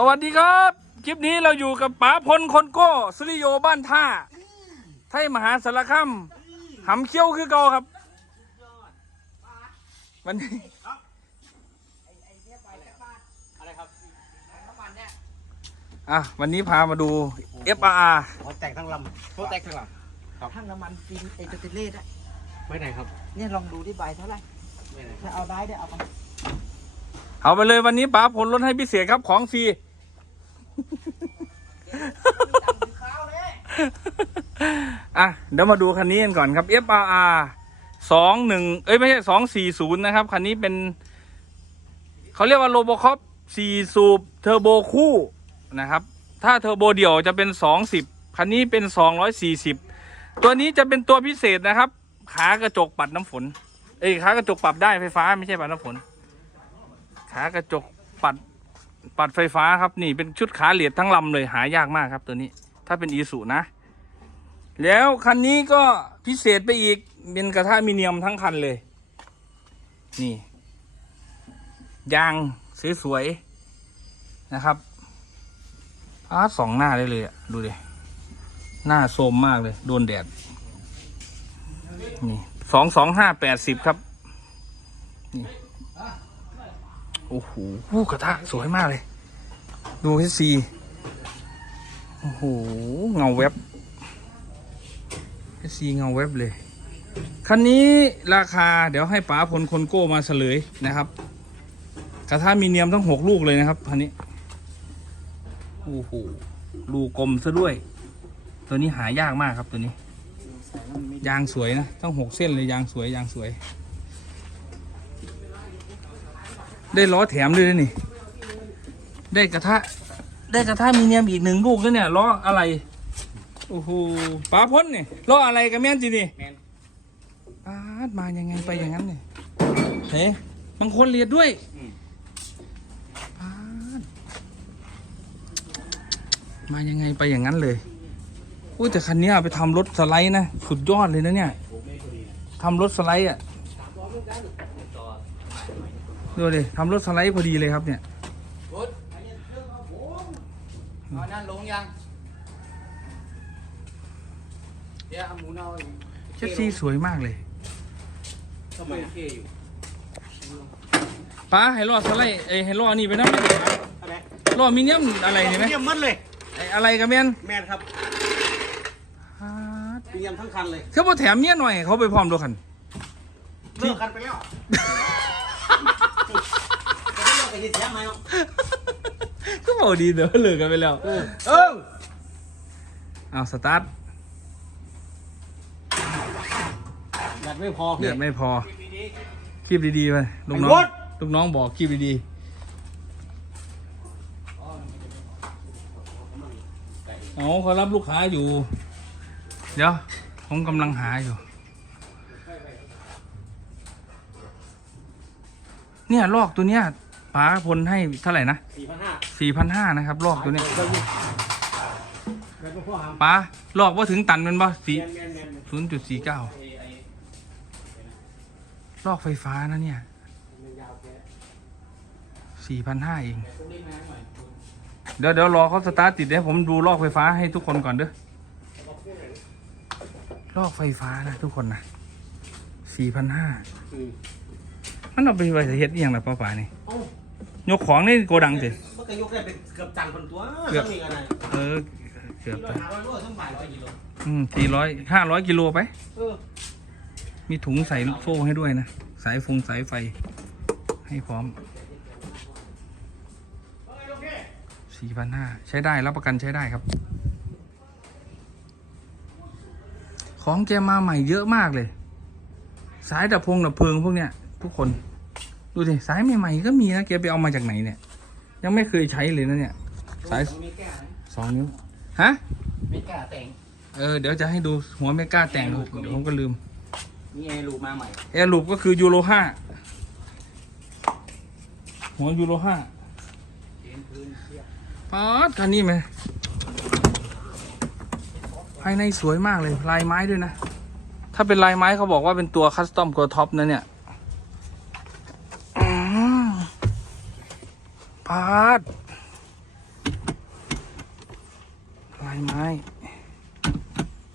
สวัสดีครับ คลิปนี้เราอยู่กับป๋าพลคนโก้สุริโยบ้านท่า ไทยมหาสารคามหำเขี้ยวคือเก่าครับวันนี้อะไรครับอะวันนี้พามาดู FRR อ๋อแตกทั้งลำตัวแตกทั้งลำทั้งน้ำมันฟินเอจติเลสอะไม่ไหนครับ เนี่ยลองดูที่ใบเท่าไหร่ไม่ไหนถ้าเอาได้ได้เอาไปเอาไปเลยวันนี้ป๋าพลลดให้พิเศษครับของฟรี อะเดี๋ยวมาดูคันนี้กันก่อนครับ FRR สองหนึ่งเอ้ย ไม่ใช่สองสี่ศูนย์นะครับ คันนี้เป็น เขาเรียกว่าโ o โบคอปสี่สูบเทอร์โบคู่นะครับ ถ้าเทอร์โบเดี่ยวจะเป็นสองสิบคันนี้เป็นสองร้อยสี่สิบตัวนี้จะเป็นตัวพิเศษนะครับ ขากระจกปัดน้ำฝน เอ้ยขากระจกปรับได้ไฟฟ้าไม่ใช่ปัดน้ำฝน ขากระจกปัด ปัดไฟฟ้าครับนี่เป็นชุดขาเหลียดทั้งลำเลยหายากมากครับตัวนี้ ถ้าเป็นอีสุนะ แล้วคันนี้ก็พิเศษไปอีกเป็นกระทะมีเนียมทั้งคันเลย นี่ ยางสวยๆนะครับอาสองหน้าได้เลยอะดูดิหน้าโทรมมากเลย โดนแดด นี่สองสองห้าแปดสิบครับนี่ โอ้โหกระทะสวยมากเลย ดูให้ซีโอ้โห เงาแวบให้ซีเงาแวบเลย คันนี้ราคาเดี๋ยวให้ป๋าพลคนโก้มาเฉลยนะครับ กระทะมีเนียมทั้งหกลูกเลยนะครับคันนี้โอ้โหลูกกลมซะด้วย ตัวนี้หายากมากครับตัวนี้ ยางสวยนะต้องหกเส้นเลยยางสวยยางสวย ได้ล้อแถมด้วยนะนี่ ได้กระทะ ได้กระทะมีเนียมอีกหนึ่งลูกแล้วเนี่ยล้ออะไร โอ้โหป๋าพ้นเนี่ยล้ออะไรกันแม่นจีนี่แมนปาดมายังไงไปอย่างนั้นเนี่ยเฮ้บางคนเรียดด้วยปาดมายังไงไปอย่างนั้นเลยอุ้ยแต่คันนี้เอาไปทำรถสไลด์นะ สุดยอดเลยนะเนี่ยทำรถสไลด์อะ ดูดิทำรถสไลด์พอดีเลยครับเนี่ยพุทเอานั่นลงยังเดี๋ยวเอาหมูเน่าอีกเชฟซีสวยมากเลยทำไมเคอยู่ป้าให้รอดสไลด์ไอ้ยให้รอดนี่ไปนะไม่ได้ครับอะไรรอดมิเนียมอะไรเนี่ยไหมเยี่ยมมัดเลยไอ้อะไรกันแม่นแมนครับปาดเยี่ยมทั้งคันเลยเขาบอกแถมเมียหน่อย เขาไปพร้อมด้วยกันเลิกกันไปแล้ว จะได้เลิกกันที่แท้ไหมเนาะก็บอกดีเดี๋ยวเลิกกันไปแล้ว เออเอาสตาร์ทแบตไม่พอเดืพี่อดไม่พอคีบดีๆไปลูกน้อไอ้งวุฒิลูกน้องบอกคีบดีๆเอาเขารับลูกค้าอยู่ เดี๋ยว ผมกำลังหาอยู่ เนี่ยลอกตัวเนี้ย ป๋าพลให้เท่าไหร่นะสี่พันห้าสี่พันห้านะครับลอกตัวเนี้ยแบตไม่พอหามป๋าลอกว่าถึงตันเป็นป่ะสี่แมนแมนแมนศูนย์จุดสี่เก้าไอ้ไอ้ลอกไฟฟ้านะเนี่ยมันยาวแค่สี่พันห้าเองตรงนี้แมงหน่อยเดี๋ยวเดี๋ยวรอเขาสตาร์ทติดเดี๋ยวผมดูลอกไฟฟ้าให้ทุกคนก่อนเด้อลอกไฟฟ้านะทุกคนนะสี่พันห้าอืมมันเอาไปไว้เฮ็ดอหย่างไรป้าป๋านี่เอ้า ยกของในโกดังสิมันก็ยกได้เป็นเกือบตันคนตัวเกือบต้องมีอะไรเออเกือบที่ไปเราหาร้อยรั่วต้องบ่ายร้อยกิโลอืมสี่ร้อยห้าร้อยกิโลไปเออมีถุงใส่ลูกโซ่ให้ด้วยนะ สายฟงสายไฟ ให้พร้อมสี่พันห้าใช้ได้รับประกันใช้ได้ครับ ของแกมาใหม่เยอะมากเลย สายดับพงดับเพลิงพวกเนี้ยทุกคน ดูดิสายใหม่ๆก็มีนะแกไปเอามาจากไหนเนี่ย ยังไม่เคยใช้เลยนะเนี่ย สายไม่แก้นะสองนิ้วฮะไม่กล้าแต่ง เออเดี๋ยวจะให้ดูหัวไม่กล้าแต่งเดี๋ยวผมก็ลืมนี่ไงรูมาใหม่ แอร์ลูปก็คือยูโรห้าหัวยูโรห้าเห็นพื้นเทียบป๊าดคันนี้ไหมภายในสวยมากเลยลายไม้ด้วยนะ ถ้าเป็นลายไม้เขาบอกว่าเป็นตัวคัสตอมตัวท็อปนะเนี่ยอืม ปาดไม้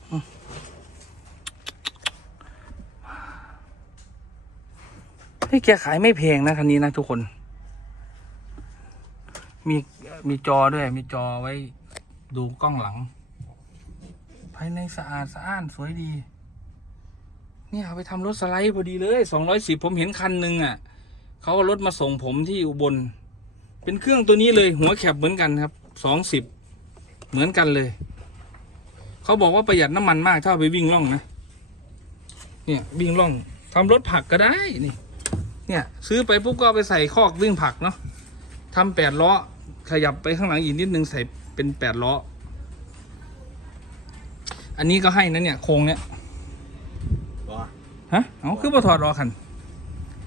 อืมเฮ้ยแกขายไม่แพงนะ คันนี้นะทุกคน มีมีจอด้วย มีจอไว้ดูกล้องหลัง ภายในสะอาดสะอ้านสวยดี นี่เอาไปทำรถสไลด์พอดีเลยสองร้อยสิบผมเห็นคันหนึ่งอะ เขาเอารถมาส่งผมที่อุบล เป็นเครื่องตัวนี้เลยหัวแคบเหมือนกันครับสองสิบเหมือนกันเลย เขาบอกว่าประหยัดน้ำมันมากถ้าเอาไปวิ่งล่องนะ เนี่ยวิ่งล่องทำรถผักก็ได้นี่ เนี่ย ซื้อไปปุ๊บก็เอาไปใส่คอกวิ่งผักเนาะทำแปดล้อขยับไปข้างหลังอีกนิดนึงใส่เป็นแปดล้อ อันนี้ก็ให้นะเนี่ยโครงเนี่ยบ่ฮะเอาคือบ่ถอดรอคัน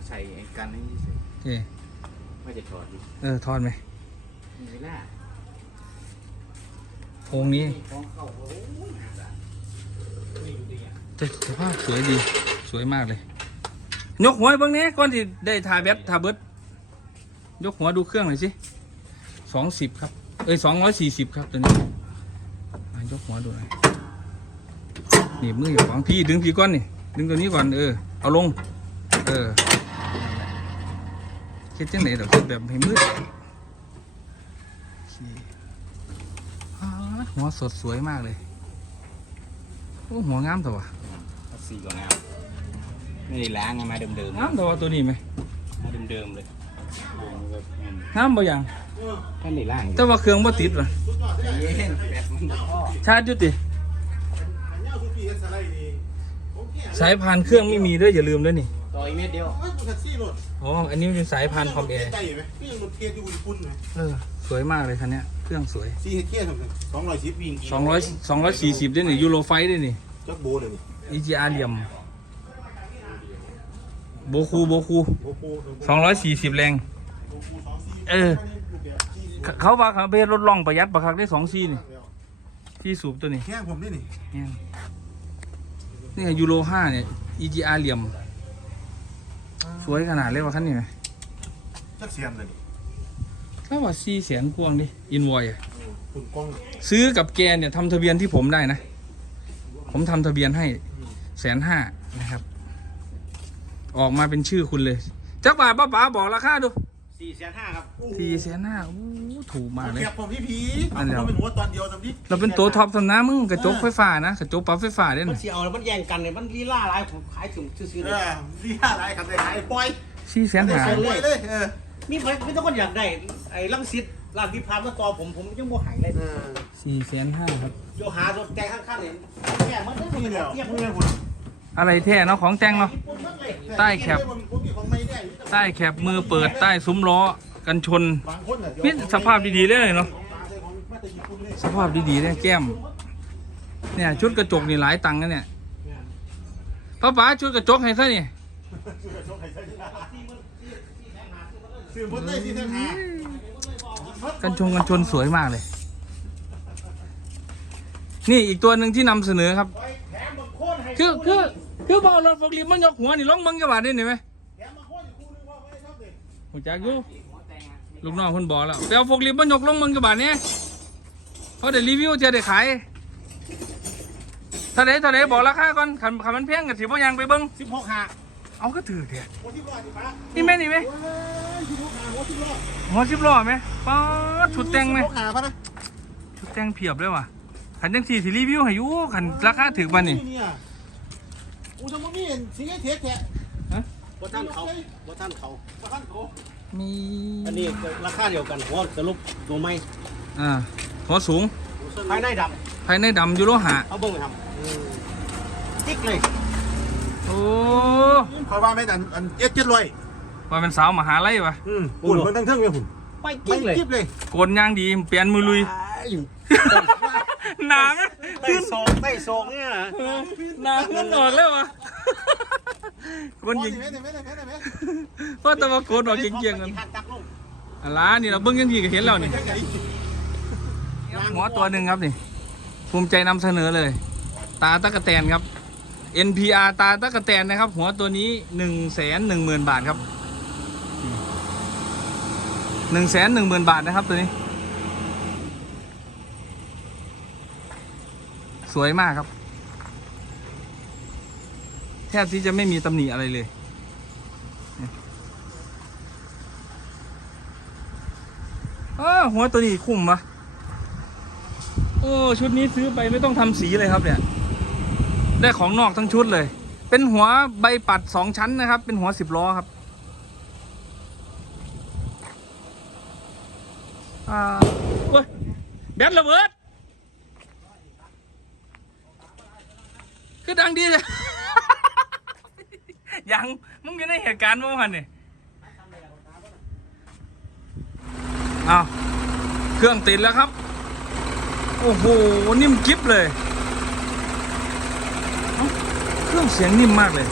ใส่ไอ้กันนี่โอเค ไม่จะถอดดิเออถอดไหมมีเวลาโครงนี้ของเข้าโอ้ยหาสารไม่อยู่ดีอะแต่สภาพสวยดี สวยมากเลย ยกหัวให้เบ้างเนี้ยก่อนที่ได้ทาแบตทาเบิดยกหัวดูเครื่องหน่อยสิสองสิบครับ เอ้ยสองร้อยสี่สิบครับตัวนี้อะยกหัวดูหน่อยนี่มืออยู่ของพี่ดึงพี่ก้อนนี่ ดึงตัวนี้ก่อนเออ เอาลง เออ คิดจังไหนเดี๋ยวคิดแบบให้มืดโอเคอ่าหัวสดสวยมากเลย โอ้หัวงามตัววะสีก็งามไม่ได้ล้างไงมาเดิมๆงามตัววะตัวนี้ไหมมาเดิมๆเลยแบบอืมงามบ่อย่างท่านได้ล้างอยู่แต่ว่าเครื่องบ่ติดว่ะใจเย็นแบตมันก็ชาร์จอยู่ติสายพานเครื่องไม่มีด้วยอย่าลืมด้วยนี่ต่ ออีกเม็ดเดียวอ๋อ อันนี้เป็นสายพานคอมแอร์ใจไหมนี่ยังมันเทียนอยู่ญี่ปุ่นไหมเออ สวยมากเลยคันเนี้ย เครื่องสวยซีเทียนทำไงสองร้อยสิบวิ่งสองร้อยสองร้อยสี่สิบด้วยนี่ยูโรไฟด้วยนี่ จักโบเลยนี่ EGR เหลี่ยม โบคูโบคูโอ้โหสองร้อยสี่สิบแรงเออเขาเขาว่าเขาไปรถล่องประหยัดประคักได้สองซีนี่ที่สูบตัวนี้แค่ผมนี่นี่เนี่ยนี่ไงยูโรห้าเนี่ย EGR เหลี่ยม สวยขนาดเลยว่าคันนี้ไหมจักเสียมเลยนี่ถ้าว่าซีแสนกวางดิอินวอยคุณกล้องซื้อกับแกเนี่ยทำทะเบียนที่ผมได้นะ ผมทำทะเบียนให้แสนห้านะครับ ออกมาเป็นชื่อคุณเลย จักบาทป้าป๋าบอกราคาดู สี่แสนห้าครับสี่แสนห้าอู้ถูกมากเลยแคบผมพี่พีนั่นแหละผมเป็นหัวตอนเดียวทำดิเราเป็นตัวท็อปสำนะมึงกระจกไฟฟ้านะกระจกปรับไฟฟ้าเด้มันนะเสียเอาแล้วมันแย่งกันเลยมันลีล่าอะไรผมขายถึงซื้อๆเอเลยอที่อะไรครับได้ขายปล่อยสี่แสนได้หาขายปล่อยเลยเออมีใครไม่ต้องคนอยากได้ไอ้ลังสิตร้านพิพานมาต่อผมผมยังบ่หายเลยเออสี่แสนห้าครับโยหารถแกงข้างๆเนี่ยแย่มันต้องมีนี่เดีเดียยววเทียบนี่เลยไงคุณ อะไรแท้เนาะของแต่งเนาะญี่ปุ่นหมดเลยใต้แคปผมมีของไม่ได้ใต้แคบมือเปิดใต้ซุ้มล้อกันชนบางคนน่ะนี่สภาพดีๆเลยเนาะของมาจากญี่ปุ่นเลยสภาพดีๆเนี่ยแก้ม เนี่ยชุดกระจกนี่หลายตังค์นะเนี่ยป้าป๋าชุดกระจกให้ซะนี่ซื้อพุ่นได้ที่แท้หากันชงกันชนสวยมากเลย นี่อีกตัวหนึ่งที่นำเสนอครับแถมบางคนให้คือคือ คือพอรถฟกลิฟต์มันยกหัวนี่ลองเบังจังหวะนี่เห็นไหมแถมบางคนอีกคู่นึงว่าไม่ชอบเด็กหูจักอยู่ลูกน้องคนบอกแล้วไปเอาฟกลิฟต์มันยกลงเบังจังหวะนี้เพราะเดี๋ยวรีวิวจะได้ขายเท่าไหรเท่าไหรบอกราคาก่อนขันขันมันเพียงกับสิบยังไปเบิ้งสิบหกหาเอาก็ถือเถอะหัวที่รอดนี่ปะนี่แม่นี่ไหมโอ้ยสิบหกหาหัวที่รอดหัวสิบล้อไหมป๊าดชุดแต่งไหมสิบหกหาพะนะชุดแต่งเพียบเลยว่ะขันจังสี่สิรีวิวให้อยูขันราคาถือปันนี่ เนี่ยอูจะมามีเห็นสิงไอ้เทียแกะว่าท่านเขาว่าท่านเขามาขั้นโถมีอันนี้ราคาเดียวกันหัวสรุปตัวไม่อ่าหัวสูงภายในดภายในดำยูโรหะำเอาเบิ้งไปทำติ๊กเลยโอ้คอยว่าไม่แต่อันเจ็ดเจ็ดร้อยว่าเป็นสาวมหาลัยวะอืมหุ่นมันทั้งเทิงเลยหุ่นไม่ไม่กิ๊กเลยกิ๊บเลยโกนย่างดีเปลี่ยนมือลุยห นาไหมไต้โซงไต้โซงเนี่ยเออหนาขึ้นออกแล้ววะโกนยิงเห็นไหมเห็นไหมเห็นไหมเห็นไหมเพราะแต่ว่าโกนออกเกี่ยงๆกันตักลงอะไรนี่เราเบิ้งยังทีก็เห็นแล้วนี่หัวตัวหนึ่งครับนี่ ภูมิใจนำเสนอเลย ตาตะกะแตนครับ NPR ตาตะกะแตนนะครับ หัวตัวนี้หนึ่งแสนหนึ่งหมื่นบาทครับหนึ่งแสนหนึ่งหมื่นบาทนะครับตัวนี้ สวยมากครับ แทบที่จะไม่มีตำหนิอะไรเลยเนี่ยอ้าหัวตัวนี้คุ้มปะโอ้ชุดนี้ซื้อไปไม่ต้องทำสีเลยครับเนี่ย ได้ของนอกทั้งชุดเลย เป็นหัวใบปัดสองชั้นนะครับ เป็นหัวสิบล้อครับอ่าโอ้ยแบตระเบิด คือดังดีเลย ยัง มึงอยู่ในเหตุการณ์เมื่อวานนี่เอาเครื่องติดแล้วครับ โอ้โห นิ่มกิฟเลย เครื่องเสียงนิ่มมากเลย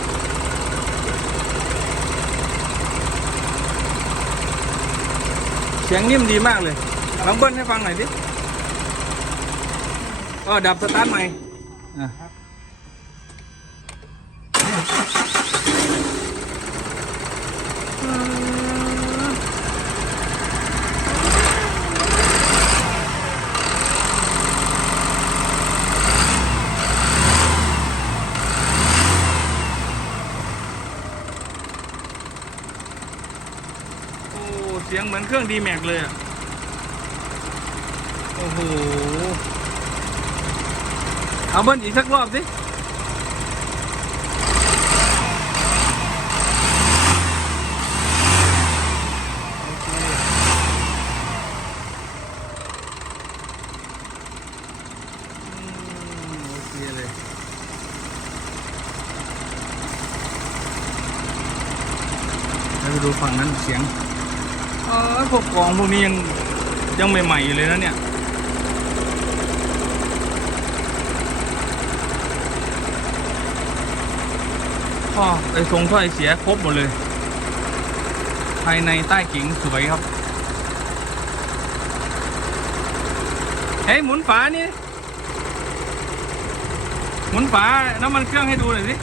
เสียงนิ่มดีมากเลยลองเบิ้ลให้ฟังหน่อยดิก็ดับสตาร์ทใหม่อะโอ้ เสียงเหมือนเค รื่องดีแม็กเลยอะ โอ้โห เอาเบิ้ลอีกสักรอบสิ โอเคเลยแล้วไปดูฝั่งนั้นเสียงเออ พวกนี้ยังยังใหม่ๆอยู่เลยนะเนี่ยท่อไอทรงท่อไอเสียครบหมดเลย ภายในใต้กิ่งสวยครับ เฮ้ยหมุนฝานี่ หมุนฝาน้ำมันเครื่องให้ดูหน่อยสิ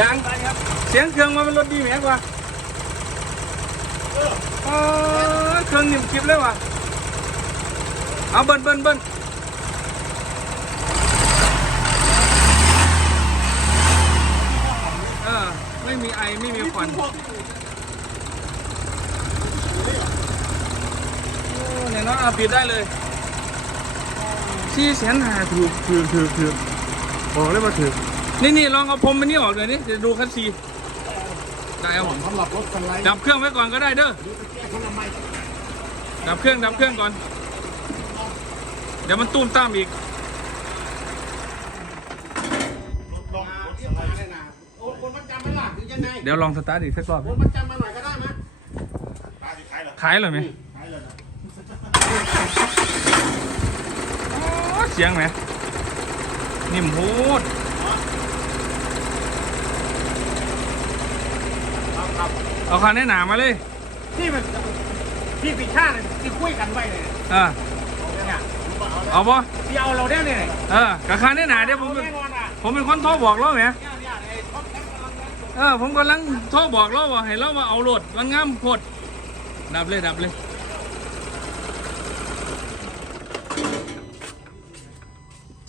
ยางไปครับเสียงเครื่องมันเป็นรถดีแม็กว่ะเออเครื่องนิ่มกริบเลยว่ะเอาเบิ้ลเบิ้ลเบิ้ลเออไม่มีไอไม่มีควันโอ้เนี่ยเนาะเอาปิดได้เลยสี่แสนหาถูกถูกถูกถูกบอกเลยว่าถูก นี่นี่ลองเอาพรมมันนี่ออกเลยนี่จะดูคันซีได้เอาผมสำหรับรถสไลด์ดับเครื่องไว้ก่อนก็ได้เด้อดับเครื่องดับเครื่องก่อน เดี๋ยวมันตุ้มตามอีกรถลองรถสไลด์โอ้คนมันจำไหมล่ะหรือยังไงเดี๋ยวลองสตาร์ทอีกสักรอบคนมันจำมาหน่อยก็ได้มั้ยตาสิขายเหรอขายเลยไหมขายเลยนะอ๋อเสียงไหมนิ่มโหด ครับครับ เอาคันให้หนามาเลยที่มันพี่ปีชาเนี่ยที่คุยกันไว้เนี่ยเออเนี่ยเอาปะที่เอาเราได้เนี่ยเออกับคันให้หนาเดี๋ยวผมเอาแน่นอนอะผมเป็นคนโทรบอกเราไหมเนี่ยเนี่ยไอ้ท็อปแท็กกำลังนั่งอยู่เออผมกำลังโทรบอกเราว่าให้เรามาเอารถมันงามโคตรดับเลยดับเลย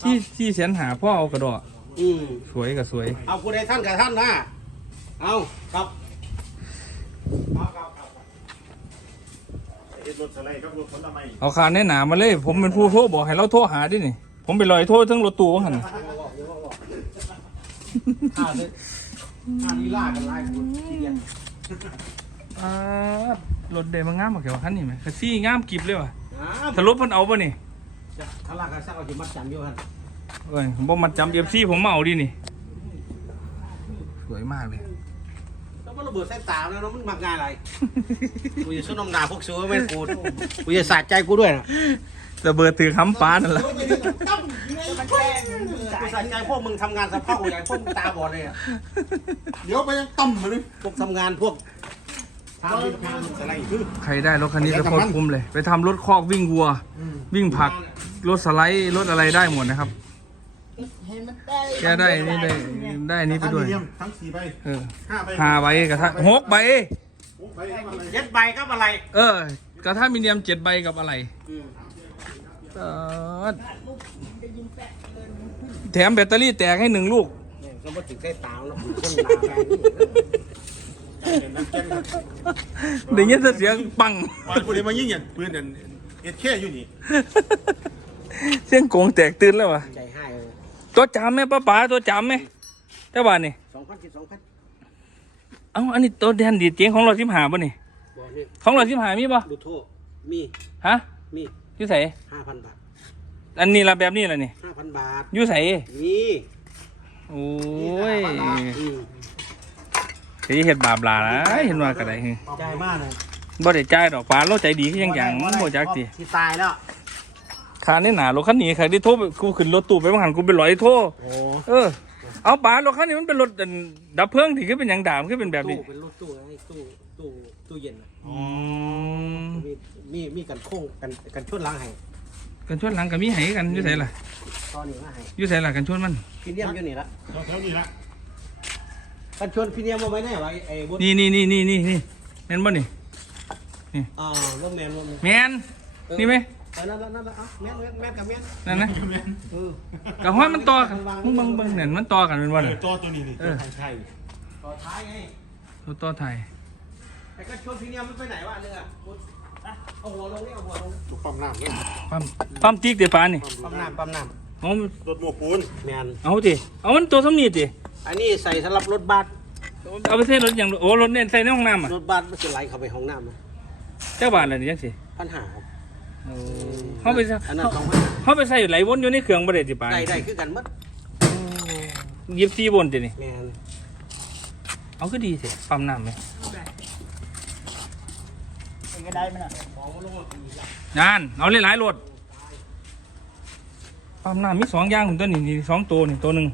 ที่ที่เสียนหาพ่อเอากระดอกอืมสวยกับสวย เอาผู้ใดท่านกับท่านนะเอาครับเอาครับครับ เอ็ดรถสไลด์ครับรถผลไม้เอาคันให้หนามาเลย ผมเป็นผู้โทรบอกให้เราโทรหาดินี่ ผมไปลอยโทรทั้งรถตู้ว่าหันข้าเลยข้าลีลากันไล่คนทีเดียวอ่ารถเดมันงามกว่าเกี่ยวกับคันนี่ไหมคันซี่งามกิบเลยว่ะอ่าถ้ารถเพิ่นเอาป่ะนี่ข้าลากันสักเอาจิมัดจันอยู่ฮะเอ้ยผมบอกมัดจำเอฟซีผมมาเอาดินี่ สวยมากเลยแล้วมัน ระเบิดใส่ตาแล้วเนาะมึงมักง่ายอะไรกูจะสู้น้ำหนาพวกซูแม่นกูกูจะสะใจกูด้วยนะระเบิดถือคำปานั่นแหละกูสะใจพวกมึงทำงานสะเพร่าอย่างพวกมึงตาบอดเลยอะเดี๋ยวไปยังต่ำมาเลยพวกทำงานพวกทำที่ทำอะไรคือใครได้รถคันนี้ก็โคตรคุ้มเลย ไปทำรถคอกวิ่งวัว วิ่งผักรถสไลด์รถอะไรได้หมดนะครับ เห็นมันได้แกได้นี่ได้ได้นี่ไปด้วย ทั้งสี่ใบเออห้าใบห้าใบกระทะหกใบโอ้ไปครับอะไรเจ็ดใบครับอะไรเออ กระทะมีเนียมเจ็ดใบกับอะไรเออแถมแบตเตอรี่แตกให้หนึ่งลูก เนี่ยก็มาถึงใกล้ตาแล้วคนลาแม่นี่เห็นน้ำแกงครับได้ยินแต่เสียงปัง วันพวกนี้มายิ่งอย่างปืนเนี่ยเอ็ดแค่อยู่นี่ เสียงโกงแตกตื่นแล้ววะใจให้เลย ตัวจำไหมป้าป๋าตัวจำไหมเจ้าบ้านนี่สองพันสิบสองพันเอ้าอันนี้ตัวแดนดีดเจียงของเราสิบหาป่ะนี่บอกนี่ของเราสิบหามีป่ะดูโทษมีฮะมีอยูใส่ห้าพันบาท อันนี้ละแบบนี้ละนี่ห้าพันบาทอยูใส่มีโอ้ยอืมเฮ้ยเห็ดบาปหลาละเห็นว่ากระไดฮึใจมากเลยบ่ได้จ่ายดอกฟ้าเราใจดีขึ้นยังอย่างมันบ่จักติที่ตายแล้ว ขาในหนารถคันนี้ใครที่โทรไปกูขึ้นรถตู้ไปบางหันกูเป็นร้อยโทรโอ้เออ เอาป๋ารถคันนี้มันเป็นรถอันดับเพลิงที่คือเป็นหยังดามคือเป็นแบบตู้นี้เป็นรถตู้ไอ้ตู้ตู้ตู้เย็นน่ะอืมมีมีมีกันโค้งกันกันชนหล้างให้กันชวนหลังก็มีให้กันอยู่ไสล่ะตอนนี้มาให้อยู่ไสล่ะกันชวนมัน พี่เนียมอยู่นี่ละแถวๆนี้ละกันชวนพี่เนียมมาไว้แน่ไว้ไอ้บุญนี่นี่นี่นี่นี่นี่แม่นบ่นี่อ่าร่มแมนร่มแมนแม่นนี่ไหม เออนั่นนั่นนั่นอะแม่นแม่นแม่นกับแม่นนั่นนะเออกะฮ้อนมันต่อกันมึงเบิ่งเบิ่งเนี่ยมันต่อกันเป็นบ่เอน่ะอตัวตัวนี้นี่ตัวทางไทยต่อท้ายไงตัวต่อไทยไอ้กันชวนพี่เนียมมันไปไหนวะเนี่ยบุญอะเอาหัวลงนี่เอาหัวลงถูกปั๊มน้ำเลยปั๊มปั๊มติ๊กเดี๋ยวฟ้านี่ปั๊มน้ำปั๊มน้เอารถโม้ปูนำแมนเอาติเอามันตัวสำนีติอันนี้ใส่สำหรับรถบัสเอาไปใส่รถอย่างโอ้รถเนี่ยใส่ในห้องน้ำอะรถบัสมันจะไหลเข้าไปห้องน้ำนะเจ้าบ้านอะไรนี่จังสิปัญหาครับ เขาไปใส่อันนั้นสองพันเขาไปใส่ไหลวนอยู่ในเครื่องบ่ได้ติปาได้ได้คือกันหมัดยิบซีวนตินี่แมนเอาก็ดีสิปั๊มน้ำไหมเป็นกระไดมันอะของมันลงมาปีละงานเอาหลายๆรถปั๊มน้ำมีสองอย่างผมตัวนี้นี่สองตัวนี่ตัวหนึ่ง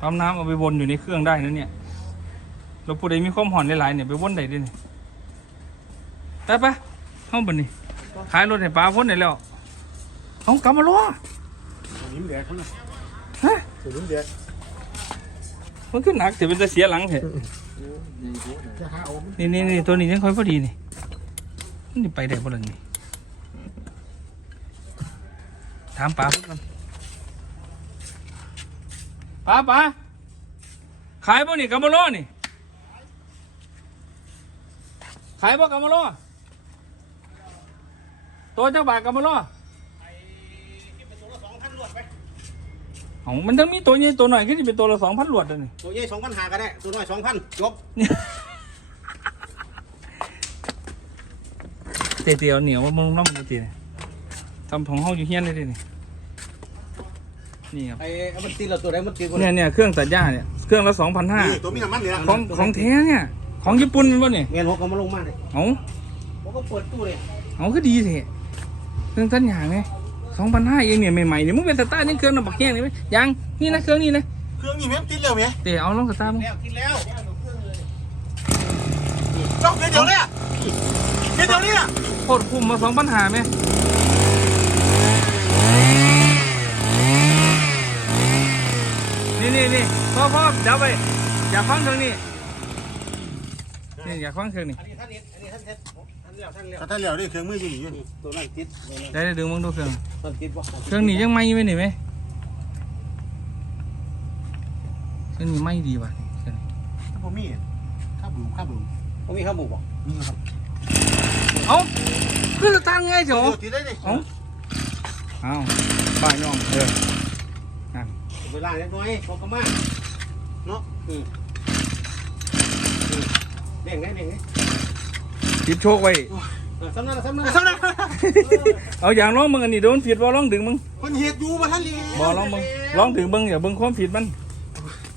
ปั๊มน้ำเอาไปวนอยู่ในเครื่องได้นะเนี่ยเราผู้ใดมีความห่อนหลายๆเนี่ยไปวนได้ด้วยนี่ไปปะ ห้องบนนี่ขายรถให้ปลาพ้นได้แล้วเอากลับมาล้อตัวนี้มันแดกเขานะฮะตัวนี้มันแดกมันขึ้นหนักแต่เป็นจะเสียหลังเถอะจะหาเอานี่นี่นี่ตัวนี้ยังค่อยพอดีนี่นี่ไปได้บ่ล่ะนี่ถามป้าก่อนป้าป้าขายบ่นี่กัมมาโลนี่ขายบ่กัมมาโล ตัวเจ้าบาทกัมมาโลของมันต้องมีตัวใหญ่ตัวหน่อยขึ้นเป็นตัวละสองพันหลวดเลยนี่ตัวใหญ่สองพันหาก็ได้ ตัวน้อยสองพันจบเตี๋ยวเหนียวมึงน้ำมันตีเนี่ยทำของห้องอยู่เฮียนเลยดินี่นี่ครับไอ้เอามันตีเราตัวไหนมันตีคนเนี่ยเนี่ยเครื่องตัดหญ้าเนี่ยเครื่องละสองพันห้านี่ตัวมีน้ำมันเนี่ยของของแท้เนี่ยของญี่ปุ่นเป็นป่ะเนี่ยเงินหัวก็มาลงมาเลยเอาผมก็เปิดตู้เลยเอาก็ดีเถอะ เครื่องตัดหญ้าไงสองพันห้าเองเนี่ยใหม่ๆเนี่ยมึงเป็นสตาร์ทนี่เครื่องน้ำบักแห้งเลยไหมยังนี่นะเครื่องนี้นะเครื่องนี้แม่งติดแล้วไหมเดี๋ยวเอาลองสตาร์ทมึงแล้วคิดแล้วจ้องเดี๋ยวเนี่ยเดี๋ยวเนี่ยโคตรคุ้มมาสองพันห้าไหมนี่นี่นี่พ่อพ่อเดี๋ยวไปอย่าฟังเครื่องนี้นี่อย่าฟังเครื่องนี้อันนี้ท่านนี้อันนี้ท่านเซ็ต ท่านเลี้ยวท่านเลี้ยวถ้าท่านแล้วนี่เครื่องมืออยู่นี่อยู่นี่ตัวนั้นติดตัวนั้นได้ได้ดึงมึงดูเครื่องต้นติดวะเครื่องนี้ยังไม่ไหมนี่ไหมเครื่องนี้ไม่ดีว่ะเครื่องนี้ถ้าผมมีข้าบุ๋มข้าบุ๋มเขามีข้าวหมูบ่นี่ครับเอ้าคือสตาร์ทไงเจ๋อติดได้เลยเอ้าเอ้าป้ายน้องเออนั่นเวลาเล็กน้อยเขาก็มาเนาะอืมเด้งไงเด้งไง ติดโชคไว้ สำนักสำนักเท่านั้นเอาอย่างร้องมึงอันนี้โดนผิดบ่ร้องดึงมึงมันเหตุอยู่มาท่านเลยบ่ร้องมึงร้องดึงมึงอย่าเบิ่งความผิดมัน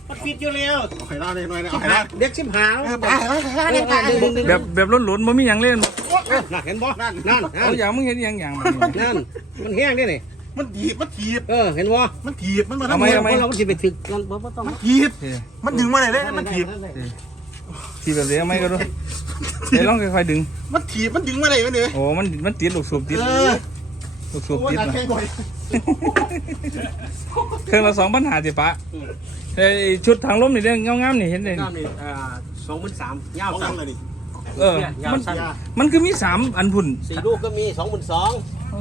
มันปิดอยู่แล้วเอาไข่ล่าเลยหน่อยนะเอาไข่หาล่าเด็กชิบหาเออไปไปไปไปไปดึงดึงแบบแบบล้นๆบ่มีหยังเล่นบ่น่ะเห็นบ่นั่นนั่นเอาอย่างมึงเห็นหยังอย่างแบบนี้นั่นมันแห้งได้นี่มันถีบมันถีบเออเห็นบ่มันถีบมันมาเอาไมเอาไมเราจะไปถึกนั่นบ่ต้องมันถีบมันดึงมาไหนได้มันถีบที่แบบนี้ไหม่ก็รู้ เดี๋ยวลองค่อยๆดึง มันถีบมันดึงมาไหนมันเนี่ยโอ้ มันมันติดลูกสูบติดเออลูกสูบโอ้ยติดนัดนะแข่งบ่อยเครื่องละสองปัญหาสิปะไอชุดทางลมนี่เด้งงามๆนี่เห็นเลยน้ำนี่อ่าสองหมื่นสามยาวเอาตัยังงเลยนี่เออยาวมันสั้นมันคือมีสามอันพุ่นสี่ลูกก็มีสองหมื่นสองโอ้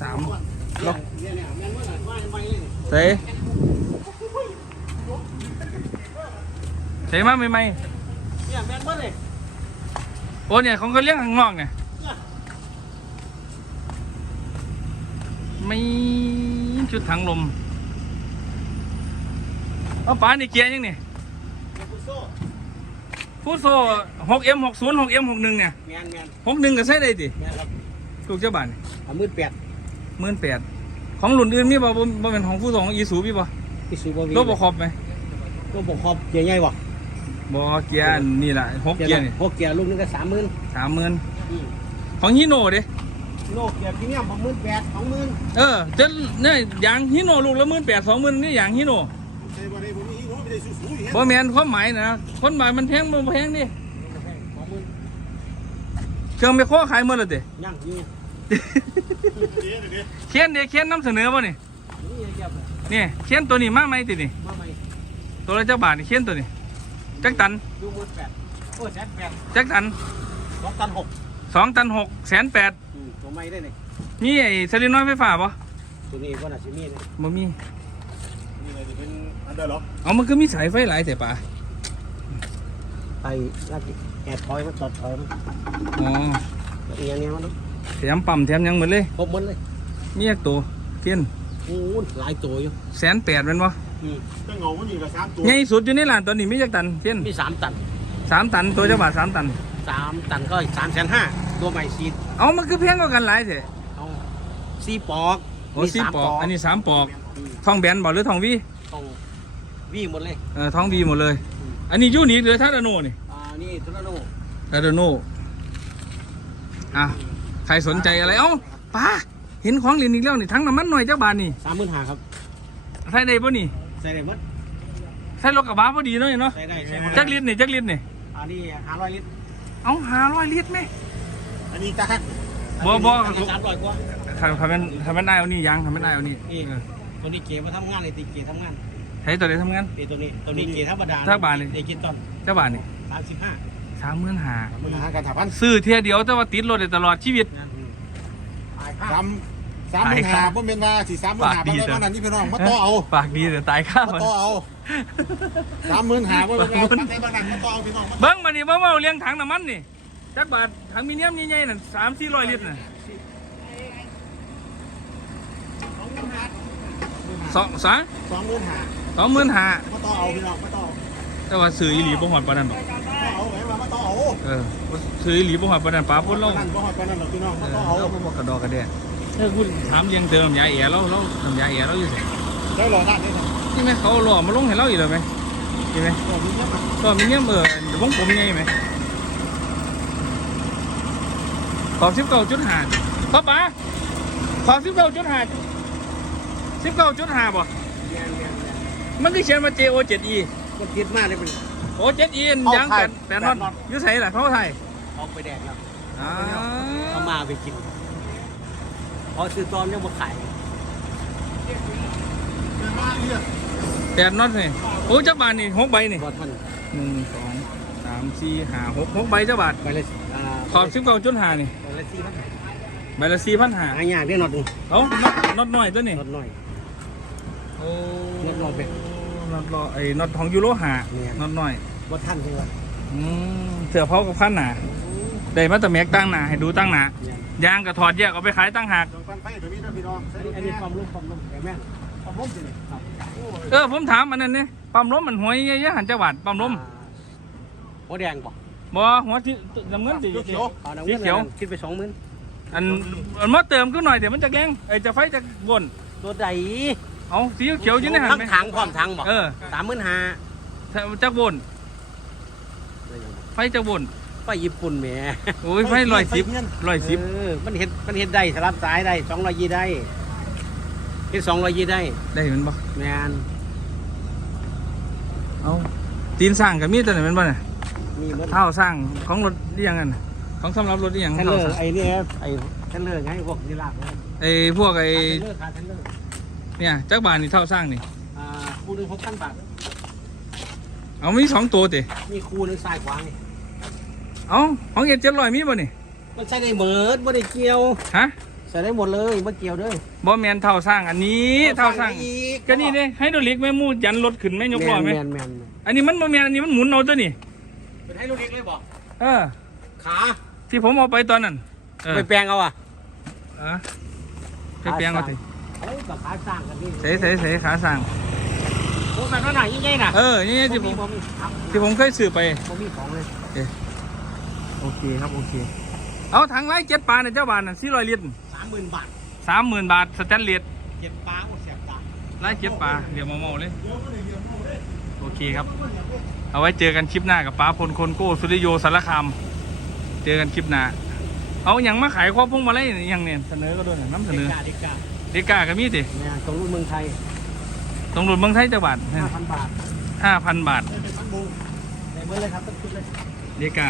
สามเนี่ยเนี่ยแม่นว่าอะไรว่าไม่เลยเสเสมาไม่ไม่เนี่ยแม่นว่าเลยโอ้เนี่ยของเขาเลี้ยงข้างนอกเนี่ยไม่ชุดถังลมเอาป๋านี่เกียร์ยังนี่คุณโซ่ฟูโซ่ 6M 60 6M 61เนี่ยแมนแมน61ก็ใช้ได้ติแมนครับลูกเจ้าบ้านอะหมื่นแปดหมื่นแปดของรุ่นอื่นมีบ่บ่บ่เป็นของฟูโซ่ของอีซูมีบ่ที่ซูบอวีรถบ่ครอบไหมรถบกครอบเกียร์ใหญ่บ่ บ่เกียร์นี่ล่ะหกเกียร์นี่หกเกียร์ลูกนึงก็สามหมื่นสามหมื่นของฮิโน่เด้โลกเกียร์พรีเมียมของหมื่นแปดสองหมื่นเออจะเนี่ยยางฮิโน่ลูกละหมื่นแปดสองหมื่นนี่ยางฮิโน่ใช่บ่ได้บ่มีหิ้งไม่ได้สู้ๆอย่างเงี้ยบ่แมนความหมายนะคนหมายมันแพงบ่แพงดิสองหมื่นเครื่องไปข้อขายหมดแล้วติย่างอยู่เดี๋ยวเดี๋ยวเขียนเด้เขียนนำเสนอบ่นี่นี่เกียร์แบบนี่เขียนตัวนี้มาไหมตินี่มาใหม่ตัวละเจ้าบาทนี่เขียนตัวนี้ จักตันดูหมื่นแปดโอ้ยแสนแปดจักตันสองตันหกสองตันหกแสนแปดอืมตัวใหม่ได้เลยนี่ไอ้สลินน้อยไฟฟ้าบ่ตัวนี้ก็น่าจะมีนะบ่มีนี่เลยจะเป็นอันเดอร์ล็อกเอามันก็มีสายไฟหลายแต่ป่าไปน่าจะแอดถอยมันตอดถอยมันอ๋ออีกอย่างเนี้ยมันเนอะแถมปั๊มแถมหยังหมดเลยครบหมดเลยมีอีกตัวเขียน โอ้ยหลายตัวอยู่แสนแปดแมันบ่อื มก็เงามันอยู่กับสามตัวใหญ่สุดอยู่ในร้านตอนนี้มีจักตันเขียนมีสามตันสามตันตัวเจ้าบาทสามตันสามตันก็สามแสนห้าตัวใหม่ซีดเอามันคือแพงกว่ากันหลายเถอะเอาซีปอกโอ้มีสี่สามปอก อันนี้สามปอกอืมทองแบนบ่หรือทองวีต้องวี่หมดเลยเออทองวีหมดเลย อันนี้ยูนิคหรือทาดาโนนี่อ่านี่ตุลาโนทาดาโนอะใครสนใจอะไรเอ้าป้าเห็นของเหรียญอีกแล้วนี่ทั้งน้ำมันหน่อยเจ้าบาทนี่สามหมื่นห้าครับใส่ได้ป่ะนี่ ใส่ได้หมดใส่รถกระบะพอดีเนาะเนาะใส่ได้ใส่หมดจักลิตรนี่จักลิตรนี่อันนี้ห้าร้อยลิตรเอาหาร้อยลิตรไหมอันนี้จะฮักบ่บ่อันนี้สามร้อยกว่าทำทำเป็นทำเป็นได้เอานี่ยังทำเป็นได้เอานี่นี่เออตัวนี้เก๋มาทำงานในตีเก๋ทำงานใช้ตัวไหนทำงานนี่ตัวนี้ตัวนี้เก๋ธรรมดาสักบาทเลยเก๋กินตอนเจ้าบาทนี่สามสิบห้าสามหมื่นหามันหาการถาพันซื้อเที่ยเดียวแต่ว่าติดรถได้ตลอดชีวิตสาม สามหมื่นหาบ่แม่นว่าสิสามหมื่นหาปากดีบ่เด้อแม่นว่านั่นนี่พี่น้องมาต่อเอาปากดีแต่ตายข้าวมาต่อเอาสามหมื่นหาบ่แม่นว่าตั้งใจบ้านนั้นมาต่อเอาพี่น้องมาเบิ้งมานี่เบิ้งมาเอาเลี้ยงถังน้ำมันนี่จักบาทถังมีเนียมใหญ่ๆนั่นสามสี่ร้อยลิตรน่ะสองสามสองหมื่นหาสองหมื่นห้ามาต่อเอาพี่น้องมาต่อแต่ว่าซื้ออีหลีบ่หอดปานนั้นหรอกต่อเอาไว้ว่ามาต่อเอาเออซื้ออีหลีบ่หอดปานนั้นป้าพุ่นเรานั่นบ่ฮอดปานนั้นหรอกพี่น้องเอมาอต่อเอาเราบ่บอกกระดอกกระเดะ เออคุณถามเลี้ยังเติมน้ำยาแอร์เราเราน้ำยาแอร์เราอยู่ไสได้รอด้านนี้ครับนี่ไหมเขาเอาหล่อมาลงให้เราอีกแล้วไหมนี่ไหมต่อมีเงี้ยมาก็มีเนี่ยเออวงผมไงไหมขอบสิบเก้าจุดห้าป้าป๋าขอบสิบเก้าจุดห้าสิบเก้าจุดห้าบ่มันก็เขียนมา JO 7 E ก็คิดมากเลยเป็นโอ้7 E ยางแปดแปดนอตอยุ่ใส่ล่ะเขาไทยออกไปแดกแล้วอ่าเขามาไปกิน พอซื้อตอนยังมาขายแปดนอตนี่โอ้เจ้าบาทนี่หกใบนี่บอท่านหนึ่งสองสามสี่ห้าหกหกใบเจ้าบาทไปเลยอ่าขอบสิบเก้าจุดห้านี่ไปเลยสี่พันใบละสี่พันห้าหายากได้หนอดหนึ่งเอ้าน็อตน็อตน้อยตัวนี่หนอดหน่อย โอ้น็อตน้อยเป็นน็อตรอไอ้น็อตของยูโรหาเนี่ย น็อตน้อยบอท่านใช่ไหมอืมเสือเผากับขั้นหนาได้มาแต่แม็กตั้งหนาให้ดูตั้งหนาเนี่ย ยางกับถอดแยกเอาไปขายตั้งหากดอกฟันไฟตัวนี้นะพี่น้องอันนี้อันนี้ความรู้ความรู้แกแม่นความรู้จริงครับเออผมถามอันนั้นเนี่ยปั๊มลมมันหัวเยอะๆหันจังหวัดปั๊มลมหัวแดงบอกบ่หัวที่น้ำเงินสีเขียวเอาน้ำสีเงินเขียวคิดไปสองหมื่นอันอันมาเติมก็หน่อยเดี๋ยวมันจะแรงไอ้จะไฟจะบนตัวใดเอาสีเขียวอยืนในหันทั้งไหมถังพร้อมถังบอกเออสามหมื่นห้าจะบนไฟจะบน ไปญี่ปุ่นแหม่โอ้ยไฟลอยสิบลอยสิบเออมันเห็นมันเห็นได้สลับสายได้สองร้อยยี่ได้เห็นสองร้อยยี่ได้ได้เห็นบ่แมนเอาตีนสร้างกับมีดตัวไหนเป็นบ่เนี่ยมีหมดเท้าสร้างของรถเรียงกันน่ะของสำหรับรถเรียงเทนเลเท้าอสร้างร์ไอ้นี่ไอ้เทนเลอร์ไงพวกนี่ลากเลยไอ้พวกไอ้เทนเลอร์คาเทนเลอร์เนี่ยจักบาทนี่เท่าสร้างนี่อ่าคู่หนึ่งหกพันบาทอเอามีสองตัวติมีคูนึงซ้ายขวานี่ เอาของเอ็ดเจ็ดร้อยมีบ่นี่มันใช้ได้เหมิดบ่ได้เกี่ยวฮะใส่ได้หมดเลยบ่เกี่ยวเด้อ บ่แมนเท่าสร้างอันนี้เท่าสร้างอีกก็นี่เด้ให้ดลิกแม่มูยันรถขึ้นแม่ยกล้อไหมแมนแมนแมนอันนี้มันบ่แมนอันนี้มันหมุนเอาตัวนี่เป็นให้ลูกเล็กเลยบ่เออขาที่ผมเอาไปตอนนั้นเออไปแปลงเอาอะเออไปเปลียงเอาสิเอ้ยกับขาสร้างกันนี่ใส่ใส่ใส่ขาสร้างโอ้แบบนั้นน่ะยิ่งใหญ่น่ะเออนี่ที่ผมบ่มีครับที่ผมเคยซื้อไปบ่มีของเลย โอเคครับโอเค เอาถังไว้เจ็ดปลาเนี่ยเจ้าบานน่ะสี่ร้อยลิตรสามหมื่นบาทสามหมื่นบาทสแตนเลสเก็บปลาโอ้เสียบตาไล่เจ็ดปลาเดี๋ยวมาเมาเลย โอเคครับ เอาไว้เจอกันคลิปหน้ากับป้าพลคนโก้สุริโยสารคามเจอกันคลิปหน้าเอาอย่างมาขายครอบพวงมาลัยอย่างเนี่ยเสนอก็ด้วยนะน้ำเสนอเด็กกาเด็กกาเด็กกาก็มีสิเนี่ยตรงรุ่นเมืองไทยตรงรุ่นเมืองไทยจังหวัดห้าพันบาทห้าพันบาทเป็นพันบูในเมื่อเลยครับต้องคิดเลยเด็กกา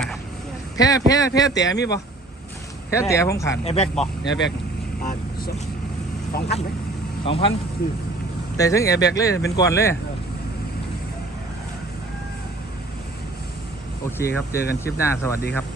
แพ้แพ้แพ้แต่มีปะแพ้แต่ผมขาดแอร์แบ็กบอกแอร์แบ็กอ่าสองพันไหม สองพันอืม แต่ซึ่งแอร์แบ็กเลยเป็นก่อนเลยเออโอเคครับเจอกันคลิปหน้าสวัสดีครับ